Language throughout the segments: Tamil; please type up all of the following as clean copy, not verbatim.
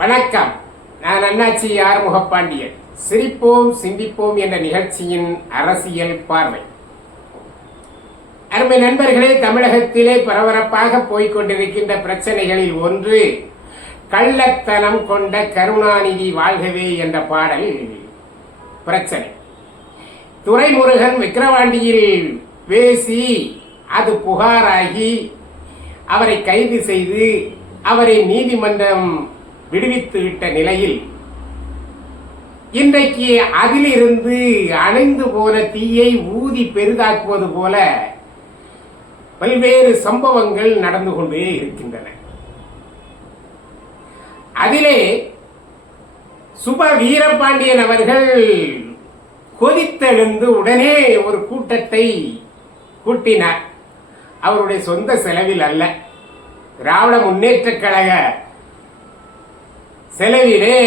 வணக்கம். நான் அண்ணாச்சி ஆறுமுகப்பாண்டியன். சிரிப்போம் சிந்திப்போம் என்ற நிகழ்ச்சியின் அரசியல் பார்வை. அருமை நண்பர்களே, தமிழகத்திலே பரபரப்பாக போய்கொண்டிருக்கின்ற பிரச்சனைகளில் ஒன்று கள்ளத்தனம் கொண்ட கருணாநிதி வாழ்கவே என்ற பாடல் பிரச்சனை. துரைமுருகன் விக்கிரவாண்டியில் பேசி அது புகாராகி அவரை கைது செய்து அவரை நீதிமன்றம் விடுவித்து விட்ட நிலையில் இன்றைக்கு அதிலிருந்து அணைந்து போன தீயை ஊதி பெரிதாக்குவது போல பல்வேறு சம்பவங்கள் நடந்து கொண்டே இருக்கின்றன. அதிலே சுப வீரபாண்டியன் அவர்கள் கொதித்தெழுந்து உடனே ஒரு கூட்டத்தை கூட்டினார். அவருடைய சொந்த செலவில் அல்ல, திராவிட முன்னேற்ற கழக செலவிலே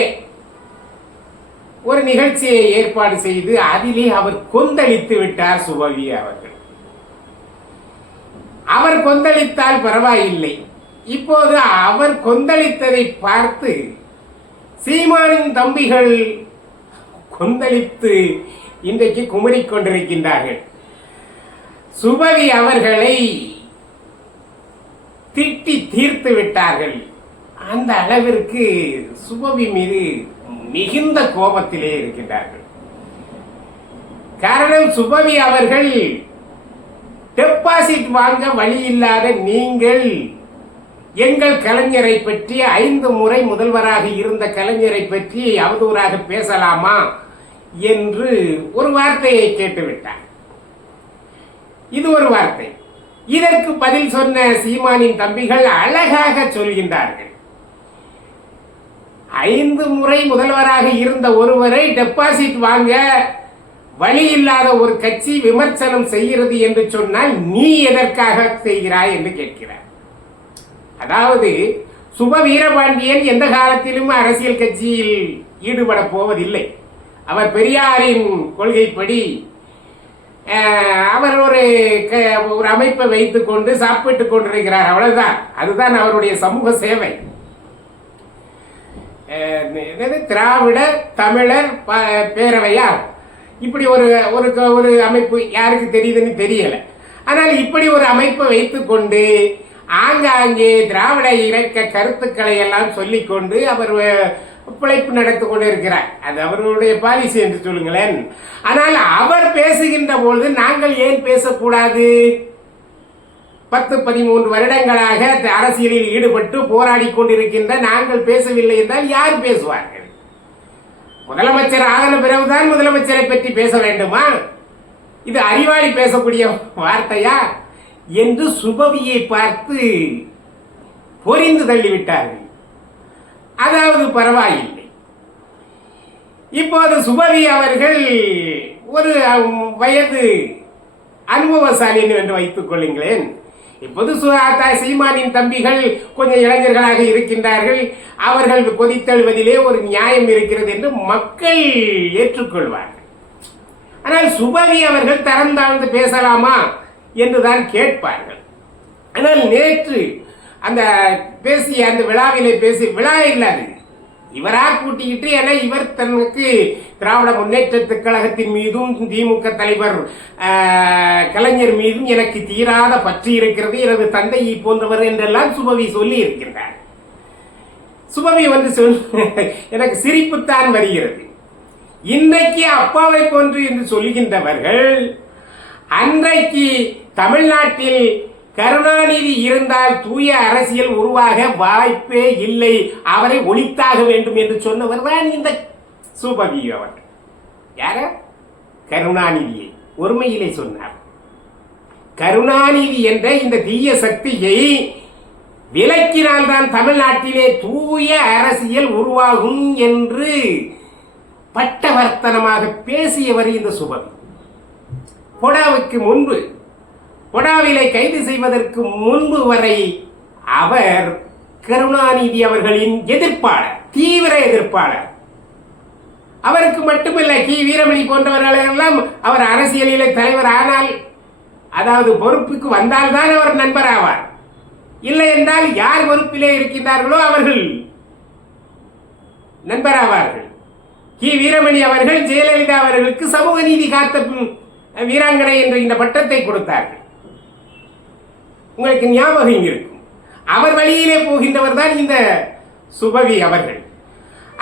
ஒரு நிகழ்ச்சியை ஏற்பாடு செய்து அதிலே அவர் கொந்தளித்து விட்டார். சுபவி அவர்கள் அவர் கொந்தளித்தால் பரவாயில்லை. இப்போது அவர் கொந்தளித்ததை பார்த்து சீமானின் தம்பிகள் கொந்தளித்து இன்றைக்கு குமரிக் கொண்டிருக்கின்றார்கள். சுபவி அவர்களை திட்டி தீர்த்து விட்டார்கள். அந்த அளவிற்கு சுபவி மீது மிகுந்த கோபத்திலே இருக்கின்றார்கள். காரணம், சுபவி அவர்கள் டெபாசிட் வாங்க வழி இல்லாத நீங்கள் எங்கள் கலைஞரை பற்றி 5 முறை முதல்வராக இருந்த கலைஞரை பற்றி அவதூறாக பேசலாமா என்று ஒரு வார்த்தையை கேட்டுவிட்டார். இது ஒரு வார்த்தை. இதற்கு பதில் சொன்ன சீமானின் தம்பிகள் அழகாக சொல்கின்றார்கள். 5 முறை முதல்வராக இருந்த ஒருவரை டெபாசிட் வாங்க வழி இல்லாத ஒரு கட்சி விமர்சனம் செய்கிறது என்று சொன்னால் நீ எதற்காக செய்கிறாய் என்று கேட்கிறார். அதாவது சுப வீரபாண்டியன் எந்த காலத்திலும் அரசியல் கட்சியில் ஈடுபட போவதில்லை. அவர் பெரியாரின் கொள்கைப்படி அவர் ஒரு அமைப்பை வைத்துக் கொண்டு சாப்பிட்டுக் கொண்டிருக்கிறார், அவ்வளவுதான். அதுதான் அவருடைய சமூக சேவை. திராவிட தமிழர் பேரவையா இப்படி ஒரு ஒரு அமைப்பு யாருக்கு தெரியுதுன்னு தெரியல. ஆனால் இப்படி ஒரு அமைப்பை வைத்துக் கொண்டு ஆங்காங்கே திராவிட இறக்க கருத்துக்களை எல்லாம் சொல்லிக்கொண்டு அவர் பிழைப்பு நடத்தி கொண்டு இருக்கிறார். அது அவர்களுடைய பாலிசி என்று சொல்லுங்களேன். ஆனால் அவர் பேசுகின்ற பொழுது நாங்கள் ஏன் பேசக்கூடாது? 10-13 வருடங்களாக அரசியலில் ஈடுபட்டு போராடி கொண்டிருக்கின்ற நாங்கள் பேசவில்லை என்றால் யார் பேசுவார்கள்? முதலமைச்சர் ஆகின பிறகுதான் முதலமைச்சரை பற்றி பேச வேண்டுமா? இது அறிவாளி பேசக்கூடிய வார்த்தையா என்று சுபவியை பார்த்து பொறிந்து தள்ளிவிட்டார்கள். அதாவது பரவாயில்லை. இப்போது சுபவி அவர்கள் ஒரு வயது அனுபவசாலி என்று வைத்துக் கொள்ளுங்களேன். இப்போது சீமானின் தம்பிகள் கொஞ்சம் இளைஞர்களாக இருக்கின்றார்கள். அவர்கள் கொதித்தெழுவதிலே ஒரு நியாயம் இருக்கிறது என்று மக்கள் ஏற்றுக்கொள்வார்கள். ஆனால் சுபவி அவர்கள் தரம் தாழ்ந்து பேசலாமா என்றுதான் கேட்பார்கள். ஆனால் நேற்று அந்த பேசிய அந்த விழாவிலே விழா இல்லாது இவரா கூட்டிக்கிட்டு, ஏன்னா இவர் தனக்கு திராவிட முன்னேற்ற கழகத்தின் மீதும் திமுக தலைவர் கலைஞர் மீதும் எனக்கு தீராத பற்றி இருக்கிறது, எனது தந்தையை போன்றவர் என்றெல்லாம் சுபவி சொல்லி இருக்கின்றார். சுபவி வந்து எனக்கு சிரிப்புத்தான் வருகிறது. இன்றைக்கு அப்பாவை போன்று என்று சொல்லுகின்றவர்கள் அன்றைக்கு தமிழ்நாட்டில் கருணாநிதி இருந்தால் தூய அரசியல் உருவாக வாய்ப்பே இல்லை, அவரை ஒழித்தாக வேண்டும் என்று சொன்னவர் தான் இந்த சுபவி அவர்கள். யார? கருணாநிதியை ஒருமையிலே சொன்னார். கருணாநிதி என்ற இந்த தீய சக்தியை விலக்கினால்தான் தமிழ்நாட்டிலே தூய அரசியல் உருவாகும் என்று பட்டவர்த்தனமாக பேசியவர் இந்த சுபவி. கொடாவுக்கு முன்பு, கொடாவிலை கைது செய்வதற்கு முன்பு வரை அவர் கருணாநிதி அவர்களின் எதிர்ப்பாளர், தீவிர எதிர்ப்பாளர். அவருக்கு மட்டுமல்ல, கி வீரமணி போன்றவர்களெல்லாம் அவர் அரசியலிலே தலைவர் ஆனால், அதாவது பொறுப்புக்கு வந்தால்தான் அவர் நண்பர் ஆவார். இல்லை என்றால் யார் பொறுப்பிலே இருக்கின்றார்களோ அவர்கள் நண்பராவார்கள். வீரமணி அவர்கள் ஜெயலலிதா அவர்களுக்கு சமூக நீதி காத்த வீராங்கனை என்ற இந்த பட்டத்தை கொடுத்தார்கள். உங்களுக்கு ஞாபகம் இருக்கும். அவர் வழியிலே போகின்றவர் தான் இந்த சுபவி அவர்கள்.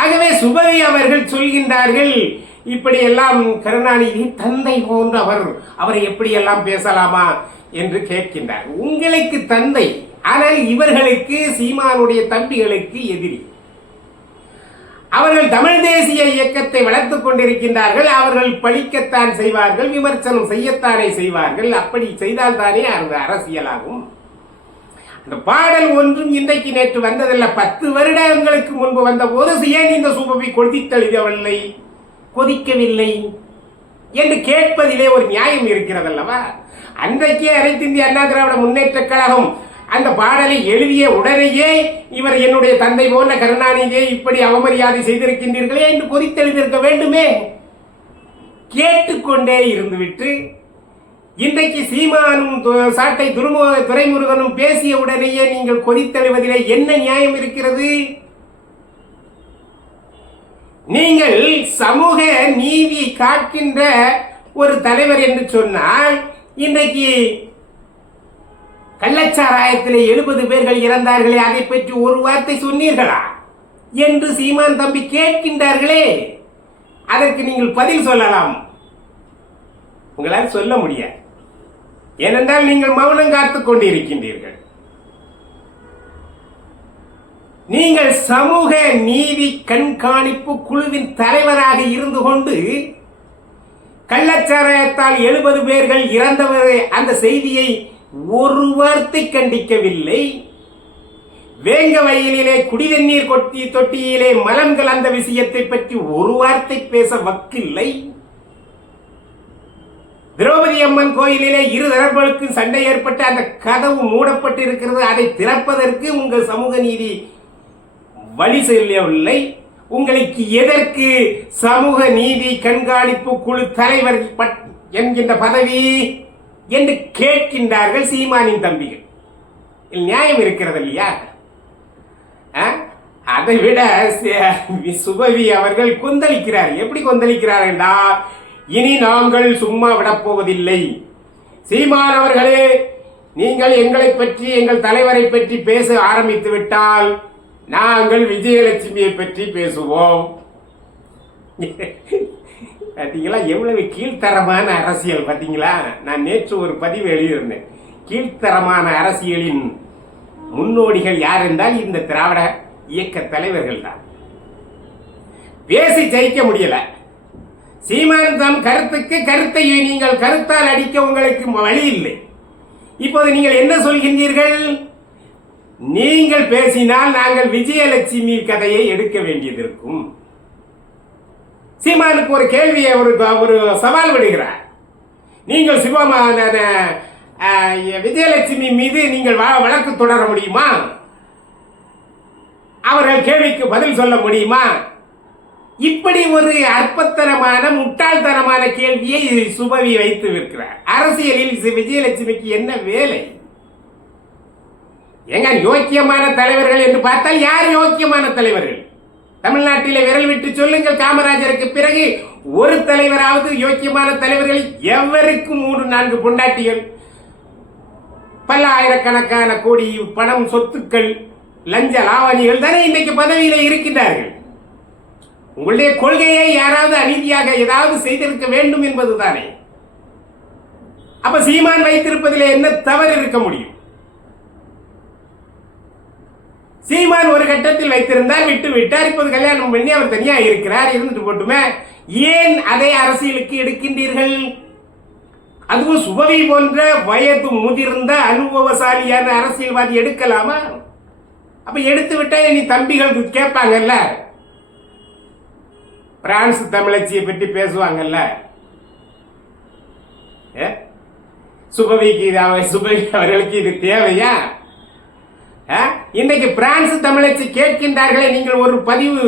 ஆகவே சுபவி அவர்கள் சொல்கின்றார்கள், இப்படி எல்லாம் கருணாநிதி தந்தை போன்ற அவரை எப்படி எல்லாம் பேசலாமா என்று கேட்கின்றார். உங்களுக்கு தந்தை, ஆனால் இவர்களுக்கு சீமானுடைய தம்பிகளுக்கு எதிரி. அவர்கள் தமிழ் தேசிய இயக்கத்தை வளர்த்துக் கொண்டிருக்கின்றார்கள். அவர்கள் பழிக்கத்தான் செய்வார்கள், விமர்சனம் செய்யத்தானே செய்வார்கள். அப்படி செய்தால் தானே அந்த அரசியலாகும். அந்த பாடல் ஒன்றும் இன்றைக்கு நேற்று வந்ததில்லை. 10 வருடங்களுக்கு முன்பு வந்த போது ஏன் இந்த சுபவி கொதிக்கவில்லை என்று கேட்பதிலே ஒரு நியாயம் இருக்கிறதல்லவா? அன்றைக்கே அனைத்து இந்திய அண்ணா திராவிட முன்னேற்ற கழகம் அந்த பாடலை எழுதிய உடனேயே இவர் என்னுடைய தந்தை போன்ற கருணாநிதியை இப்படி அவமரியாதை செய்திருக்கின்றீர்களே என்று கொதித்தெழுதிருக்க வேண்டுமே. கேட்டுக்கொண்டே இருந்துவிட்டு இன்றைக்கு சீமானும் சாட்டை துரைமுருகனும் பேசிய உடனேயே நீங்கள் கொதித்தெழுவதிலே என்ன நியாயம் இருக்கிறது? நீங்கள் சமூக நீதி காக்கின்ற ஒரு தலைவர் என்று சொன்னால், இன்றைக்கு கள்ளச்சாராயத்திலே 70 பேர்கள் இறந்தார்களே, அதை பற்றி ஒரு வார்த்தை சொன்னீர்களா என்று சீமான் தம்பி கேட்கின்றார்களே. அதற்கு நீங்கள் பதில் சொல்லலாம். உங்களால் சொல்ல முடியாது. ஏனென்றால் நீங்கள் மௌனம் காத்துக் கொண்டிருக்கின்றீர்கள். நீங்கள் சமூக நீதி கண்காணிப்பு குழுவின் தலைவராக இருந்து கொண்டு கள்ளச்சாராயத்தால் 70 பேர்கள் இறந்தவர் அந்த செய்தியை ஒரு வார்த்தை கண்டிக்கவில்லை. வேங்க வயலிலே குடிதண்ணீர் தொட்டியிலே மலம் கலந்த விஷயத்தை பற்றி ஒரு வார்த்தை பேச வக்கில்லை. திரௌபதி அம்மன் கோயிலிலே 2 தரப்புகளுக்கும் சண்டை ஏற்பட்டு அந்த கதவு மூடப்பட்டு இருக்கிறது. அதை திறப்பதற்கு உங்கள் சமூக நீதி வழி செல்லவில்லை. உங்களுக்கு எதற்கு சமூக நீதி கண்காணிப்பு குழு தலைவர் என்கின்ற பதவி என்று கேட்கின்றார்கள் சீமானின் தம்பிகள். நியாயம் இருக்கிறது இல்லையா? அதை விட சுபவி அவர்கள் கொந்தளிக்கிறார். எப்படி கொந்தளிக்கிறார் என்றால், இனி நாங்கள் சும்மா விடப்போவதில்லை. சீமான் அவர்களே, நீங்கள் எங்களை பற்றி எங்கள் தலைவரை பற்றி பேச ஆரம்பித்து விட்டால் நாங்கள் விஜயலட்சுமியை பற்றி பேசுவோம். பார்த்தீங்களா எவ்வளவு கீழ்த்தரமான அரசியல்? பார்த்தீங்களா, நான் நேற்று ஒரு பதிவு எழுதியிருந்தேன். கீழ்த்தரமான அரசியலின் முன்னோடிகள் யார் என்றால் இந்த திராவிட இயக்க தலைவர்கள் தான். பேசி ஜெயிக்க முடியல. சீமான் தம் கருத்துக்கு கருத்தை நீங்கள் கருத்தால் அடிக்க உங்களுக்கு வழி இல்லை. இப்போது நீங்கள் என்ன சொல்கின்றீர்கள்? நீங்கள் பேசினால் நாங்கள் விஜயலட்சுமி கதையை எடுக்க வேண்டியது இருக்கும். சீமானுக்கு ஒரு கேள்வியை ஒரு சவால் விடுகிறார். நீங்கள் விஜயலட்சுமி மீது நீங்கள் வழக்கு தொடர முடியுமா? அவர்கள் கேள்விக்கு பதில் சொல்ல முடியுமா? இப்படி ஒரு அற்பத்தனமான முட்டாள்தனமான கேள்வியை சுபவி வைத்து இருக்கிறார். அரசியலில் விஜயலட்சுமிக்கு என்ன வேலை? எங்க யோக்கியமான தலைவர்கள் என்று பார்த்தால் யார் யோக்கியமான தலைவர்கள்? தமிழ்நாட்டிலே விரல் விட்டு சொல்லுங்கள். காமராஜருக்கு பிறகு ஒரு தலைவராவது யோக்கியமான தலைவர்கள்? எவருக்கும் 3-4 பொண்டாட்டிகள், பல ஆயிரக்கணக்கான கோடி பணம், சொத்துக்கள், லஞ்ச லாவணிகள் தானே இன்றைக்கு பதவியில இருக்கின்றார்கள். உங்களுடைய கொள்கையை யாராவது அநீதியாக ஏதாவது செய்திருக்க வேண்டும் என்பதுதானே. அப்ப சீமான் வைத்திருப்பதிலே என்ன தவறு இருக்க முடியும்? சீமான் ஒரு கட்டத்தில் வைத்திருந்தார், விட்டு விட்டார். இப்போது கல்யாணம் பண்ணி அவர் தனியா இருக்கிறார், இருந்துட்டு போட்டுமே. ஏன் அதை அரசியலுக்கு எடுக்கின்றீர்கள்? அதுவும் சுபவி போன்ற வயது முதிர்ந்த அனுபவசாலியான அரசியல்வாதி எடுக்கலாமா? அப்ப எடுத்து விட்டா இனி தம்பிகள் கேட்பாங்கல்ல, பிரான்ஸ் தமிழச்சியை பற்றி பேசுவாங்கல்ல. சுபவி அவர்களுக்கு இது தேவையா? இன்றைக்கு பிரான்ஸ் தமிழச்சி கேட்கின்றார்களே, நீங்கள் ஒரு பதிவு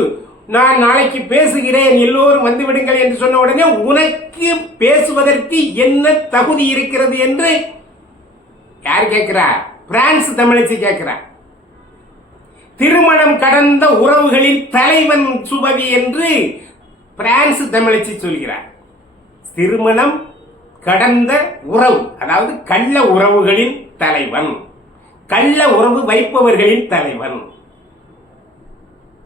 நான் நாளைக்கு பேசுகிறேன், எல்லோரும் வந்து விடுங்கள் என்று சொன்ன உடனே உனக்கு பேசுவதற்கு என்ன தகுதி இருக்கிறது என்று யார் கேட்கிறார்? பிரான்ஸ் தமிழச்சி கேட்கிறார். திருமணம் கடந்த உறவுகளின் தலைவன் சுபவி என்று பிரான்ஸ் தமிழச்சி சொல்கிறார். திருமணம் கடந்த உறவு, அதாவது கள்ள உறவுகளின் தலைவன், கள்ள உறவு வைப்பவர்களின் தலைவன்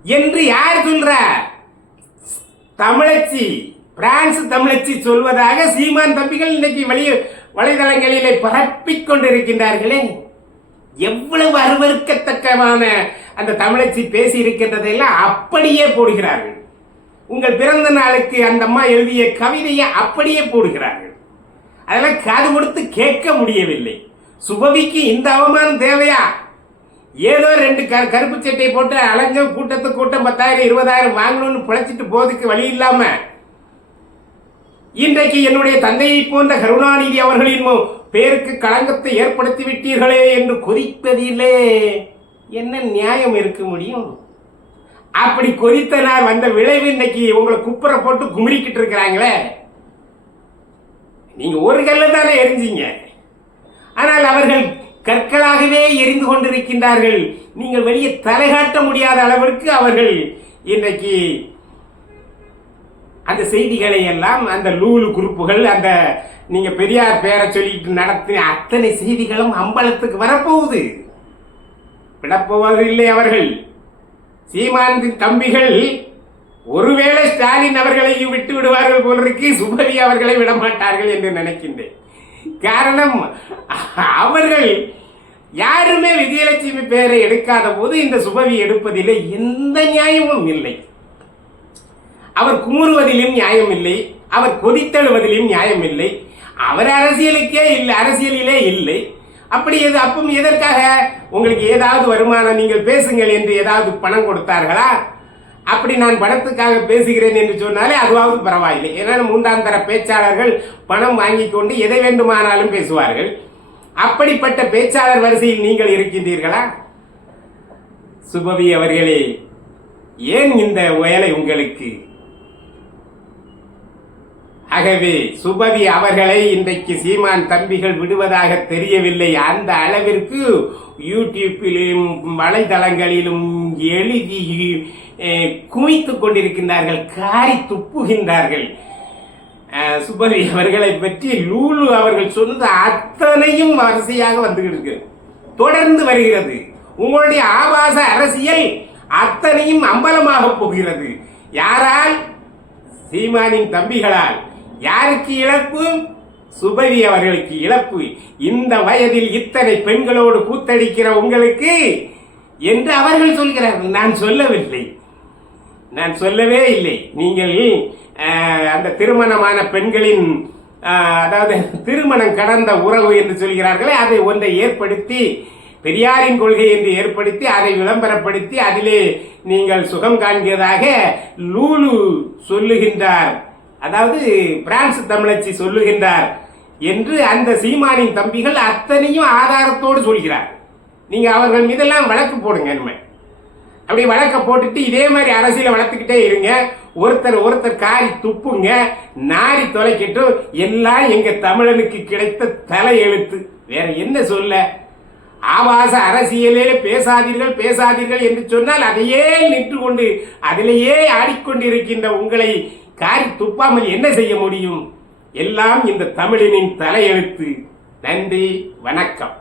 என்று யார் சொல்றார்? தமிழச்சி, பிரான்ஸ் தமிழச்சி சொல்வதாக சீமான் தம்பிகள் இன்னைக்கு வலைதளங்களிலே பரப்பிக் கொண்டிருக்கின்றார்களே. எவ்வளவு அருவருக்கத்தக்கமான அந்த தமிழச்சி பேசி இருக்கின்றதையெல்லாம் அப்படியே போடுகிறார்கள். உங்கள் பிறந்த நாளுக்கு அந்த அம்மா எழுதிய கவிதையை அப்படியே போடுகிறார்கள். அதெல்லாம் காது கொடுத்து கேட்க முடியவில்லை. சுபவிக்கு இந்த அவமானம் தேவையா? ஏதோ 2 கருப்பு சட்டை போட்டு அலைஞ்ச கூட்டத்துக்கு கூட்டம் 10,000 20,000 வாங்கணும்னு பிழைச்சிட்டு போதுக்கு வழி இல்லாம இன்றைக்கு என்னுடைய தந்தையை போன்ற கருணாநிதி அவர்களின் பேருக்கு களங்கத்தை ஏற்படுத்தி விட்டீர்களே என்று கொதிப்பதிலே என்ன நியாயம் இருக்க முடியும்? அப்படி கொதித்த நாள் வந்த விளைவு இன்னைக்கு உங்களை குப்புற போட்டு குமிரிக்கிட்டு இருக்கிறாங்களே. நீங்க ஒரு கல்ல தானே எரிஞ்சீங்க, ஆனால் அவர்கள் கற்களாகவே எரிந்து கொண்டிருக்கின்றார்கள். நீங்கள் வெளியே தலைகாட்ட முடியாத அளவிற்கு அவர்கள் இன்றைக்கு அந்த செய்திகளை எல்லாம், அந்த லூலு குரூப்புகள், அந்த நீங்க பெரியார் பேரை சொல்லிட்டு நடத்தின அத்தனை செய்திகளும் அம்பலத்துக்கு வரப்போகுது. விடப்போவதில்லை அவர்கள். சீமானின் தம்பிகள் ஒருவேளை ஸ்டாலின் அவர்களை விட்டு விடுவார்கள் போலிருக்கு, சுபவி அவர்களை விடமாட்டார்கள் என்று நினைக்கின்றேன். காரணம், அவர்கள் யாருமே விஜயலட்சுமி பேரை எடுக்காத போது இந்த சுபவி எடுப்பதிலே எந்த நியாயமும் இல்லை. அவர் குமுறுவதிலும் நியாயம் இல்லை, அவர் கொதித்தெழுவதிலும் நியாயம் இல்லை, அவர் அரசியலிலே இல்லை. அப்படி அப்பவும் எதற்காக? உங்களுக்கு ஏதாவது வருமானம், நீங்கள் பேசுங்கள் என்று ஏதாவது பணம் கொடுத்தார்களா? அப்படி நான் பணத்துக்காக பேசுகிறேன் என்று சொன்னாலே அதுவாவது பரவாயில்லை. ஏன்னா 3ஆம் தர பேச்சாளர்கள் பணம் வாங்கி கொண்டு எதை வேண்டுமானாலும் பேசுவார்கள். அப்படிப்பட்ட பேச்சாளர் வரிசையில் நீங்கள் இருக்கின்றீர்களா? சுபவி அவர்களே, ஏன் இந்த வேலை உங்களுக்கு? ஆகவே சுபவி அவர்களை இன்றைக்கு சீமான் தம்பிகள் விடுவதாக தெரியவில்லை. அந்த அளவிற்கு யூடியூப்பிலும் வலைதளங்களிலும் எழுதி குவித்துக் கொண்டிருக்கின்றார்கள், காரி துப்புகின்றார்கள். சுபவி அவர்களை பற்றி லூலு அவர்கள் சொன்னது அத்தனையும் வரிசையாக வந்துகிட்டு தொடர்ந்து வருகிறது. உங்களுடைய ஆபாச அரசியல் அத்தனையும் அம்பலமாக போகிறது. யாரால்? சீமானின் தம்பிகளால். யாருக்கு இழப்பு? சுபவி அவர்களுக்கு இழப்பு. இந்த வயதில் இத்தனை பெண்களோடு கூத்தடிக்கிற உங்களுக்கு என்று அவர்கள் சொல்கிறார்கள். நான் சொல்லவில்லை, நான் சொல்லவே இல்லை. நீங்கள் அந்த திருமணமான பெண்களின், அதாவது திருமணம் கடந்த உறவு என்று சொல்கிறார்களே, அதை ஒன்றை ஏற்படுத்தி, பெரியாரின் கொள்கை என்று ஏற்படுத்தி அதை விளம்பரப்படுத்தி அதிலே நீங்கள் சுகம் காண்கிறதாக லூலு சொல்லுகின்றார், அதாவது பிரான்ஸ் தமிழச்சி சொல்லுகின்றார் என்று அந்த சீமானின் தம்பிகள் அத்தனையும் ஆதாரத்தோடு சொல்கிறார். நீங்க அவர்கள் மீதெல்லாம் வழக்கு போடுங்க. அப்படி வழக்க போட்டுட்டு இதே மாதிரி அரசியலை வளர்த்துக்கிட்டே இருங்க. ஒருத்தர் காரி துப்புங்க, நாரி தொலைக்கிட்டு. எல்லாம் எங்க தமிழனுக்கு கிடைத்த தலை எழுத்து. வேற என்ன சொல்ல? ஆபாச அரசியலே பேசாதீர்கள் என்று சொன்னால் அதையே நின்று கொண்டு அதிலேயே ஆடிக்கொண்டிருக்கின்ற உங்களை காரி துப்பாமல் என்ன செய்ய முடியும்? எல்லாம் இந்த தமிழனின் தலையெழுத்து. நன்றி, வணக்கம்.